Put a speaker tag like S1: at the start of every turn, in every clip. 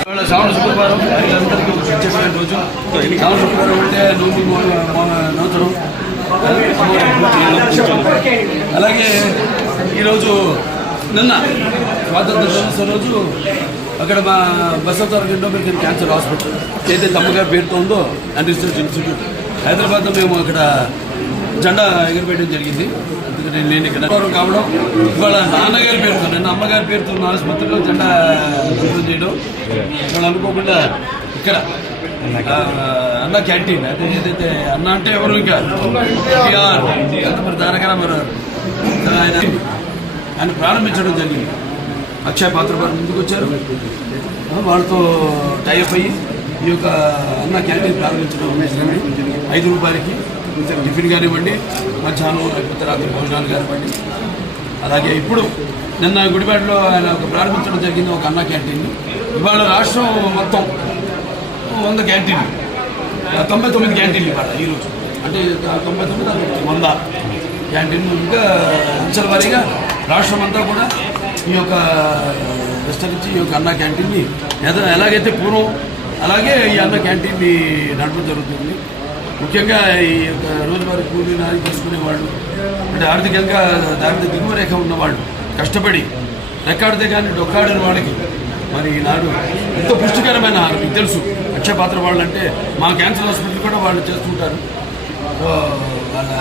S1: ఇవాళ శ్రావణ శుక్రవారం మహిళలందరికీ ఒక ప్రత్యేకమైన రోజు శ్రావణ శుక్రవారం అంటే నూనె నూతనం అలాగే ఈరోజు నిన్న స్వాతంత్ర దినోత్సవ రోజు అక్కడ మా బసవతార ఇండోమెరికన్ క్యాన్సర్ హాస్పిటల్. ఏదైతే అమ్మగారి పేరుతో ఉందో అండ్ రీసెర్చ్ ఇన్స్టిట్యూట్. హైదరాబాద్లో మేము అక్కడ జెండా ఎగురవేయడం జరిగింది. అందుకని నేను ఇక్కడ గౌరవం కావడం. ఇవాళ నాన్నగారి పేరుతో నేను అమ్మగారి పేరుతో ఉన్న ఆసుపత్రిలో జెండా సిద్ధం చేయడం. ఇవాళ అనుకోకుండా ఇక్కడ అన్న క్యాంటీన్ అదే ఏదైతే అన్న అంటే ఎవరు ఇంకా? మరి నందమూరి ఆయన ఆయన ప్రారంభించడం జరిగింది. అక్షయ పాత్ర గారు ముందుకు వచ్చారు వాళ్ళతో టైప్ అయ్యి ఈ యొక్క అన్న క్యాంటీన్ ప్రారంభించడం ఐదు రూపాయలకి టిఫిన్ కానివ్వండి మధ్యాహ్నం లేకపోతే రాత్రి భోజనాలు కానివ్వండి. అలాగే ఇప్పుడు నిన్న గుడిపేటలో ఆయన ఒక ప్రారంభించడం జరిగింది ఒక అన్న క్యాంటీన్. ఇవాళ రాష్ట్రం మొత్తం వంద క్యాంటీన్లు. తొంభై తొమ్మిది క్యాంటీన్లు ఇవాళ ఈరోజు అంటే తొంభై తొమ్మిది వంద క్యాంటీన్ ఇంకా అంచెల వారీగా రాష్ట్రం అంతా కూడా ఈ యొక్క విస్తరించి ఈ యొక్క అన్న క్యాంటీన్ని ఎలాగైతే పూర్వం అలాగే ఈ అన్న క్యాంటీన్ని నడపడం జరుగుతుంది. ముఖ్యంగా ఈ యొక్క రోజువారీ కూలీ నాది తీసుకునే వాళ్ళు అంటే ఆర్థికంగా దారిద్ర దిగువ రేఖ ఉన్నవాళ్ళు కష్టపడి రెక్కాడితే కానీ డొక్కాడని వాళ్ళకి మరి ఈనాడు ఎంతో పుష్టికరమైన మీకు తెలుసు. అక్షయపాత్ర వాళ్ళు అంటే మా క్యాన్సర్ హాస్పిటల్ కూడా వాళ్ళు చేస్తుంటారు.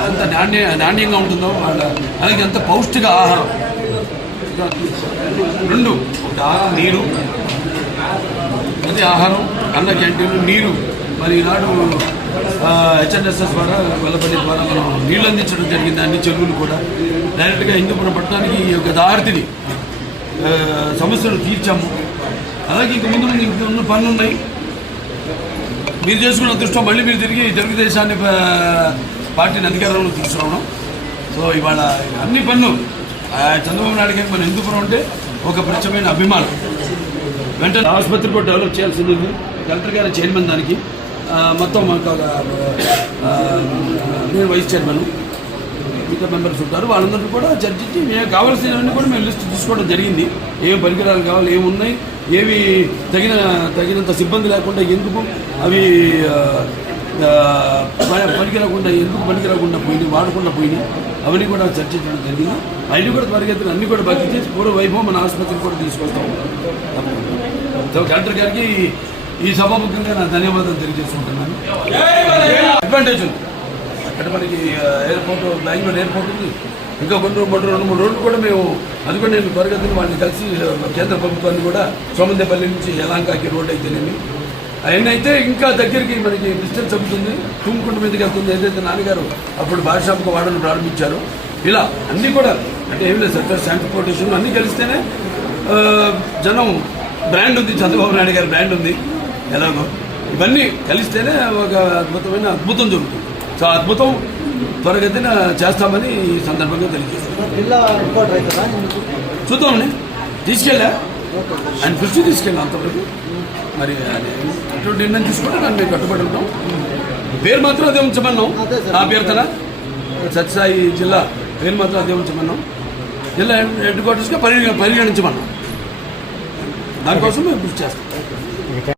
S1: అంత నాణ్య నాణ్యంగా ఉంటుందో వాళ్ళ అలాగే ఎంత పౌష్టిక ఆహారం. రెండు ఒక నీరు అది ఆహారం అన్న క్యాంటీన్ నీరు. మరి ఈనాడు హెచ్ఎన్ఎస్ఎస్ ద్వారా వెల్లపల్లి ద్వారా మనం నీళ్ళు అందించడం జరిగింది అన్ని చెరువులు కూడా. డైరెక్ట్గా హిందూపురం పట్టణానికి ఈ యొక్క దారితిని ఆ, సమస్యలు తీర్చాము. అలాగే ఇంక ముందు ఇంక ఉన్న పనులు ఉన్నాయి మీరు చేసుకున్న అదృష్టం మళ్ళీ మీరు తిరిగి తెలుగుదేశాన్ని పా- పార్టీని అధికారంలో తీసుకురావడం. సో ఇవాళ అన్ని పనులు చంద్రబాబు నాయుడు గారికి మన హిందూపురం అంటే ఒక ప్రత్యేకమైన అభిమానం. వెంటనే ఆసుపత్రి కూడా డెవలప్ చేయాల్సింది ఉంది కలెక్టర్ గారి చైర్మన్ దానికి. మొత్తం మాకు ఒక, నేను వైస్ చైర్మన్. మిగతా మెంబర్స్ ఉంటారు. వాళ్ళందరినీ కూడా చర్చించి మేము కావాల్సినవన్నీ కూడా మేము లిస్ట్ తీసుకోవడం జరిగింది. ఏం పరికరాలు కావాలి ఏమున్నాయి ఏవి తగిన తగినంత సిబ్బంది లేకుండా ఎందుకు అవి పనికిరాకుండా ఎందుకు పనికిరాకుండా పోయినాయి వాడకుండా పోయినాయి అవన్నీ కూడా చర్చించడం జరిగింది. అవన్నీ కూడా త్వరగతిన అన్ని కూడా భర్తీ చేసి పూర్వ వైభవం మన ఆసుపత్రికి కూడా తీసుకొస్తాం. సో కలెక్టర్ గారికి ఈ సభాముఖంగా నా ధన్యవాదాలు తెలియజేసుకుంటున్నాను. అడ్వాంటేజ్ ఉంది. అక్కడ మనకి ఎయిర్పోర్ట్ బెంగళూరు ఎయిర్పోర్ట్ ఉంది. ఇంకా కొన్ని మూడు రెండు మూడు రోజులు కూడా మేము అది కూడా నేను త్వరగతిని వాళ్ళని కలిసి కేంద్ర ప్రభుత్వాన్ని కూడా సోమందేపల్లి నుంచి యలాంకాకి రోడ్ అయితేనేమి అవన్నీ అయితే ఇంకా దగ్గరికి మనకి డిస్టెన్స్ అవుతుంది తుమ్ముకుంట మీదకి వెళ్తుంది. ఏదైతే నాన్నగారు అప్పుడు బార్షాప్కి వాడని ప్రారంభించారు. ఇలా అన్నీ కూడా అంటే ఏం లేదు సార్ ట్రాన్స్పోర్టేషన్ అన్నీ కలిస్తేనే జనం బ్రాండ్ ఉంది చంద్రబాబు నాయుడు గారి బ్రాండ్ ఉంది. ఎలాగో. ఇవన్నీ కలిస్తేనే ఒక అద్భుతమైన అద్భుతం జరుగుతుంది. సో అద్భుతం త్వరగతిన చేస్తామని ఈ సందర్భంగా తెలియజేస్తాం చూద్దామండి. తీసుకెళ్ళా? ఆయన దృష్టి తీసుకెళ్ళాం అంతవరకు. మరి అటువంటి నిర్ణయం తీసుకుంటే దాన్ని మేము కట్టుబడి ఉంటాం. పేరు మాత్రం అదే ఉంచమన్నాం. నా పేరుతన సత్యసాయి జిల్లా పేరు మాత్రం అదే ఉంచమన్నాం. జిల్లా హెడ్ క్వార్టర్స్గా పరిగణ పరిగణించమన్నాం. దానికోసం మేము కృషి చేస్తాం.